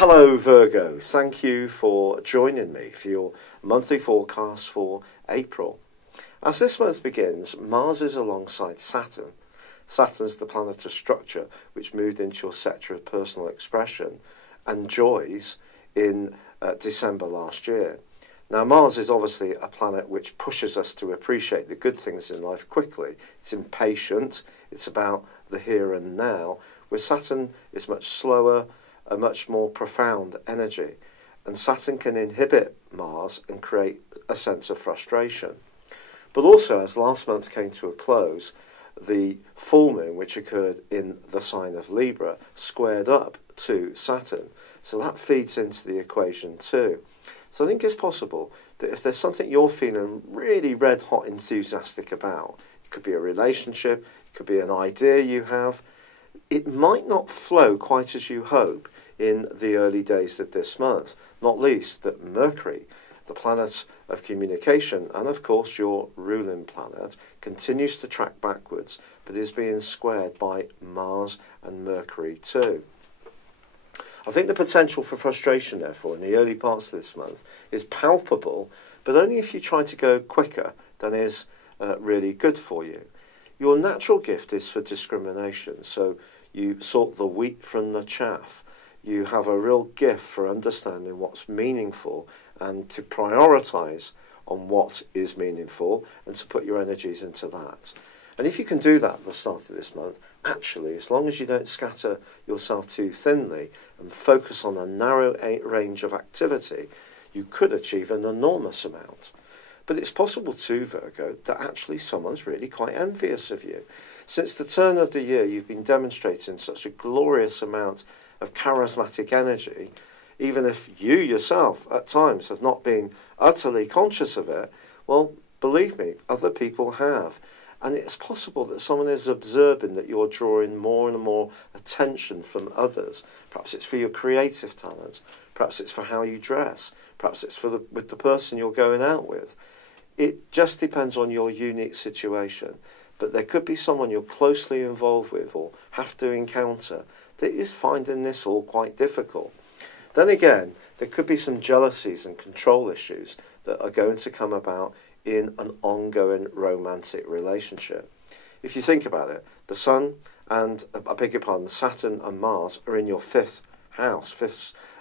Hello Virgo, thank you for joining me for your monthly forecast for April. As this month begins, Mars is alongside Saturn. Saturn's the planet of structure, which moved into your sector of personal expression and joys in December last year. Now, Mars is obviously a planet which pushes us to appreciate the good things in life quickly. It's impatient, it's about the here and now, where Saturn is much slower, a much more profound energy. And Saturn can inhibit Mars and create a sense of frustration. But also, as last month came to a close, the full moon, which occurred in the sign of Libra, squared up to Saturn. So that feeds into the equation too. So I think it's possible that if there's something you're feeling really red hot enthusiastic about, it could be a relationship, it could be an idea you have, it might not flow quite as you hope in the early days of this month, not least that Mercury, the planet of communication, and of course your ruling planet, continues to track backwards, but is being squared by Mars and Mercury too. I think the potential for frustration, therefore, in the early parts of this month is palpable, but only if you try to go quicker than is really good for you. Your natural gift is for discrimination, so you sort the wheat from the chaff. You have a real gift for understanding what's meaningful and to prioritise on what is meaningful and to put your energies into that. And if you can do that at the start of this month, actually, as long as you don't scatter yourself too thinly and focus on a narrow range of activity, you could achieve an enormous amount. But it's possible too, Virgo, that actually someone's really quite envious of you. Since the turn of the year, you've been demonstrating such a glorious amount of charismatic energy, even if you yourself at times have not been utterly conscious of it. Well, believe me, other people have. And it's possible that someone is observing that you're drawing more and more attention from others. Perhaps it's for your creative talent. Perhaps it's for how you dress. Perhaps it's for with the person you're going out with. It just depends on your unique situation. But there could be someone you're closely involved with or have to encounter that is finding this all quite difficult. Then again, there could be some jealousies and control issues that are going to come about in an ongoing romantic relationship. If you think about it, the Sun and, I beg your pardon, Saturn and Mars are in your fifth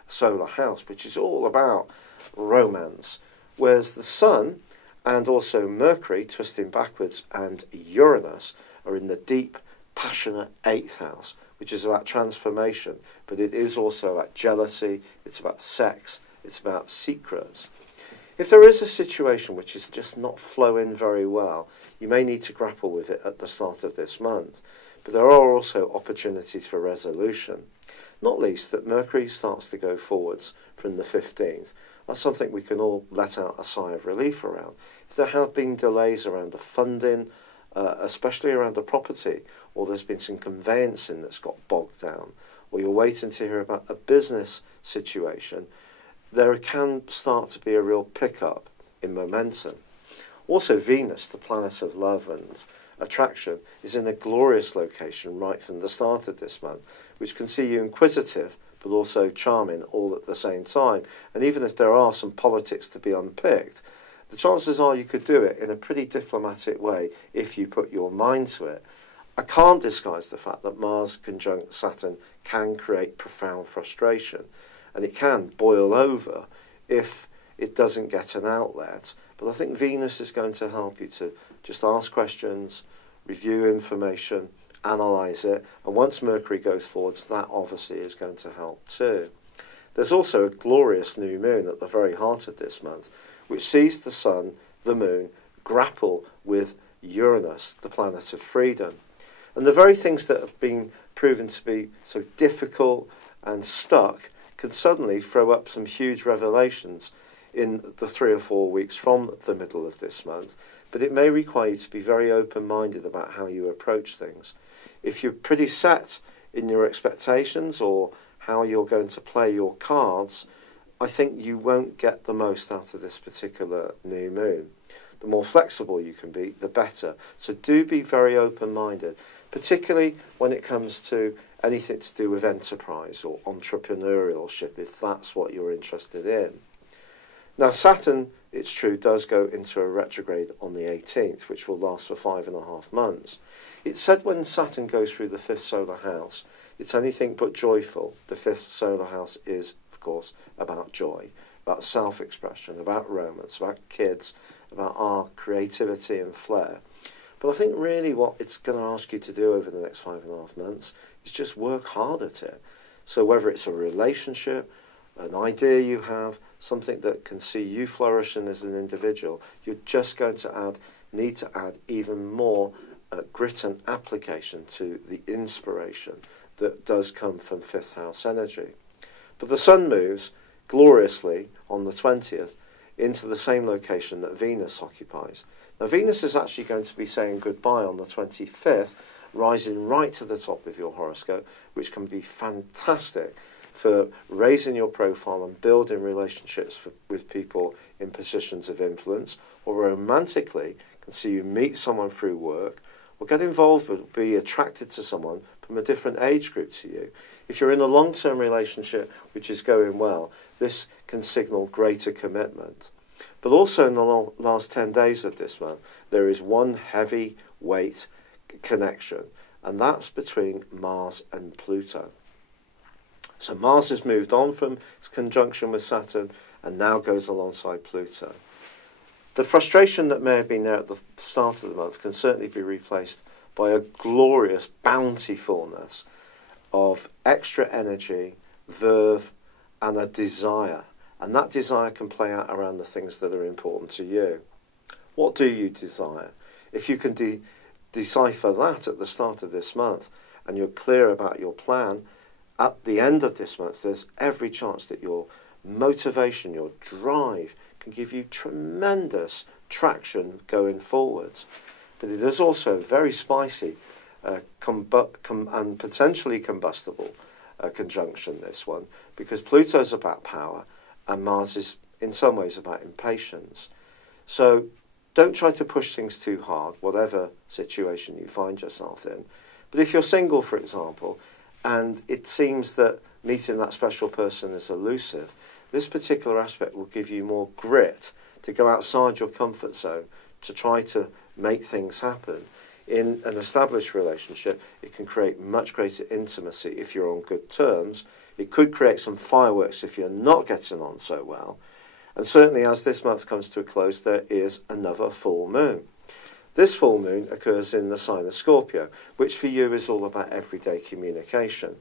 solar house, which is all about romance. Whereas the Sun and also Mercury, twisting backwards, and Uranus are in the deep, passionate 8th house, which is about transformation, but it is also about jealousy, it's about sex, it's about secrets. If there is a situation which is just not flowing very well, you may need to grapple with it at the start of this month. But there are also opportunities for resolution, not least that Mercury starts to go forwards from the 15th. That's something we can all let out a sigh of relief around. If there have been delays around the funding, especially around the property, or there's been some conveyancing that's got bogged down, or you're waiting to hear about a business situation, there can start to be a real pickup in momentum. Also, Venus, the planet of love and attraction, is in a glorious location right from the start of this month, which can see you inquisitive but also charming all at the same time. And even if there are some politics to be unpicked, the chances are you could do it in a pretty diplomatic way if you put your mind to it. I can't disguise the fact that Mars conjunct Saturn can create profound frustration, and it can boil over if it doesn't get an outlet. But I think Venus is going to help you to just ask questions, review information, analyse it, and once Mercury goes forwards, that obviously is going to help too. There's also a glorious new moon at the very heart of this month, which sees the Sun, the Moon, grapple with Uranus, the planet of freedom. And the very things that have been proven to be so difficult and stuck can suddenly throw up some huge revelations in the 3 or 4 weeks from the middle of this month. But it may require you to be very open-minded about how you approach things. If you're pretty set in your expectations or how you're going to play your cards, I think you won't get the most out of this particular new moon. The more flexible you can be, the better. So do be very open-minded. particularly when it comes to anything to do with enterprise or entrepreneurship, if that's what you're interested in. Now, Saturn, it's true, does go into a retrograde on the 18th, which will last for 5.5 months. It's said when Saturn goes through the 5th solar house, it's anything but joyful. The 5th solar house is, of course, about joy, about self-expression, about romance, about kids, about art, creativity and flair. But I think really what it's going to ask you to do over the next 5.5 months is just work hard at it. So whether it's a relationship, an idea you have, something that can see you flourishing as an individual, you're just going to need to add even more grit and application to the inspiration that does come from 5th house energy. But the Sun moves gloriously on the 20th into the same location that Venus occupies. Now, Venus is actually going to be saying goodbye on the 25th, rising right to the top of your horoscope, which can be fantastic for raising your profile and building relationships with people in positions of influence, or romantically can see you meet someone through work, or get involved with, be attracted to someone from a different age group to you. If you're in a long-term relationship which is going well, this can signal greater commitment. But also in the last 10 days of this month, there is one heavyweight connection, and that's between Mars and Pluto. So Mars has moved on from its conjunction with Saturn and now goes alongside Pluto. The frustration that may have been there at the start of the month can certainly be replaced by a glorious bountifulness of extra energy, verve, and a desire. And that desire can play out around the things that are important to you. What do you desire? If you can decipher that at the start of this month, and you're clear about your plan, at the end of this month, there's every chance that your motivation, your drive, can give you tremendous traction going forwards. But it is also very spicy and potentially combustible conjunction, this one, because Pluto's about power and Mars is in some ways about impatience. So don't try to push things too hard, whatever situation you find yourself in. But if you're single, for example, and it seems that meeting that special person is elusive, this particular aspect will give you more grit to go outside your comfort zone to try to make things happen. In an established relationship, it can create much greater intimacy if you're on good terms. It could create some fireworks if you're not getting on so well. And certainly as this month comes to a close, there is another full moon. This full moon occurs in the sign of Scorpio, which for you is all about everyday communication.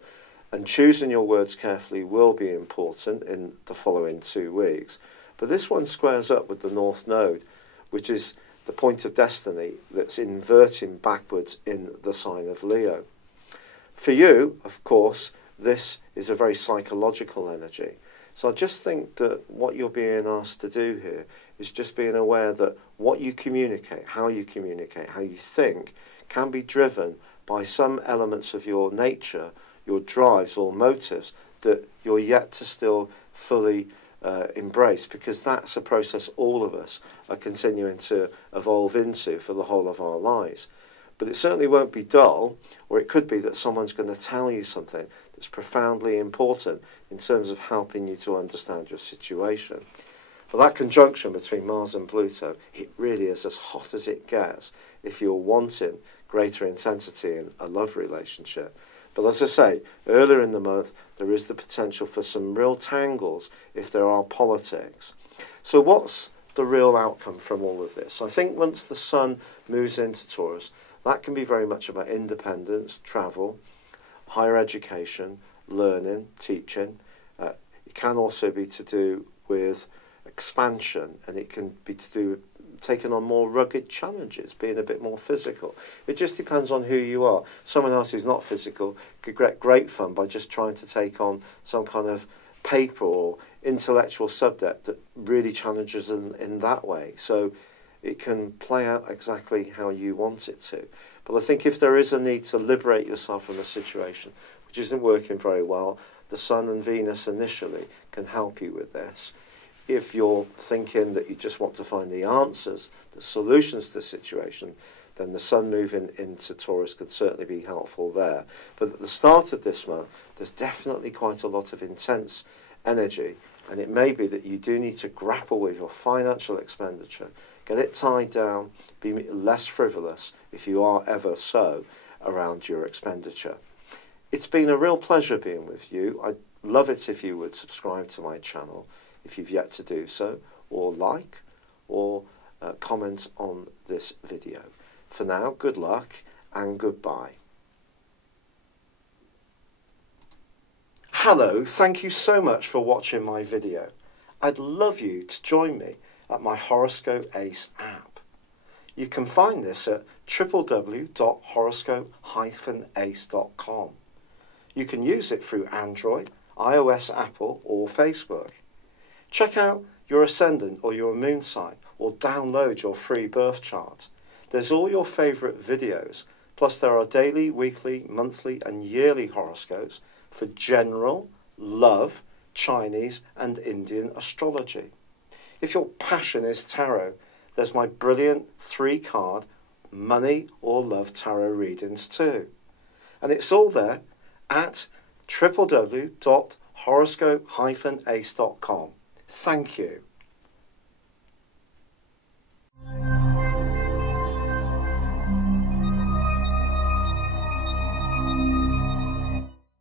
And choosing your words carefully will be important in the following 2 weeks. But this one squares up with the North Node, which is the point of destiny that's inverting backwards in the sign of Leo. For you, of course, this is a very psychological energy. So I just think that what you're being asked to do here is just being aware that what you communicate, how you think, can be driven by some elements of your nature, your drives or motives that you're yet to still fully embrace, because that's a process all of us are continuing to evolve into for the whole of our lives. But it certainly won't be dull, or it could be that someone's going to tell you something that's profoundly important in terms of helping you to understand your situation. But that conjunction between Mars and Pluto, it really is as hot as it gets if you're wanting greater intensity in a love relationship. But as I say, earlier in the month, there is the potential for some real tangles if there are politics. So what's the real outcome from all of this? I think once the Sun moves into Taurus, that can be very much about independence, travel, higher education, learning, teaching. It can also be to do with expansion, and it can be to do with taking on more rugged challenges, being a bit more physical. It just depends on who you are. Someone else who's not physical could get great fun by just trying to take on some kind of paper or intellectual subject that really challenges them in that way. So it can play out exactly how you want it to. But I think if there is a need to liberate yourself from a situation which isn't working very well, the Sun and Venus initially can help you with this. If you're thinking that you just want to find the answers, the solutions to the situation, then the sun moving into Taurus could certainly be helpful there. But at the start of this month, there's definitely quite a lot of intense energy, and it may be that you do need to grapple with your financial expenditure, get it tied down, be less frivolous if you are ever so around your expenditure. It's been a real pleasure being with you. I'd love it if you would subscribe to my channel if you've yet to do so, or like, or comment on this video. For now, good luck and goodbye. Hello, thank you so much for watching my video. I'd love you to join me at my Horoscope Ace app. You can find this at www.horoscope-ace.com. You can use it through Android, iOS, Apple or Facebook. Check out your ascendant or your moon sign, or download your free birth chart. There's all your favourite videos, plus there are daily, weekly, monthly and yearly horoscopes for general, love, Chinese and Indian astrology. If your passion is tarot, there's my brilliant 3-card money or love tarot readings too. And it's all there at www.horoscope-ace.com. Thank you.